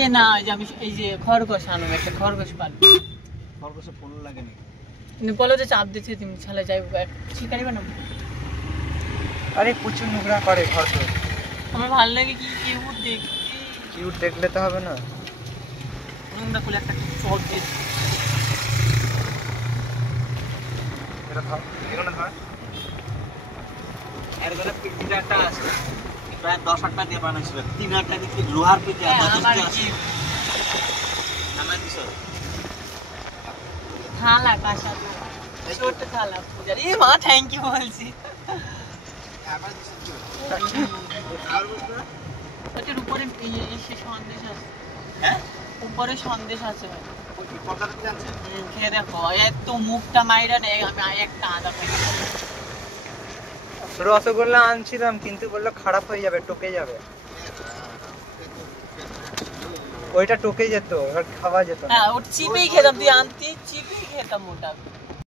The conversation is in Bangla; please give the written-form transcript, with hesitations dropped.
সে না যে আমি এই যে খরগোশ আনবো, একটা খরগোশ পালবো। খরগোশে ফোন লাগে নাকি? কিন্তু বলো যে চাপ দিচ্ছে তুমি ছালে যাইবো শিকারি বানাবো। আরে প্রচুর নোংরা করে খরগোশ। আমার ভালো লাগে কি কিউট দেখতে। কিউট দেখলে তো হবে না। নোংরা খুলে একটা চট দিয়ে এটা ধর, এগুলো ধর। এর ঘরে পিঠিটা একটা আছে, প্রায় 10,000 টাকা দিয়ে বানাইছিল। 3,000 টাকা দিয়ে লোহার পিঠে আর 10 আমার আছে। কি নামাই দিছ? থালা কাঁসা তো ছোট থালা পূজার। এ মা থ্যাংক ইউ বলছি। আবার দিছ কি? আর বলতো ওটার উপরে সে সন্দেশ আছে। হ্যাঁ? উপরে সন্দেশ আছে। ওই কি কলকাতা থেকে আনছে? খেয়ে দেখো এত মুখটা মাইরা নেই, আমি একটা আদা খাই। রসগোল্লা আনছিলাম কিন্তু বললো খারাপ হয়ে যাবে, টকে যাবে। ওইটা টকে যেত, এবার খাওয়া যেত না। হ্যাঁ ওটা চিপেই খেতাম, তুই আনতি চিপেই খেতাম ওটা।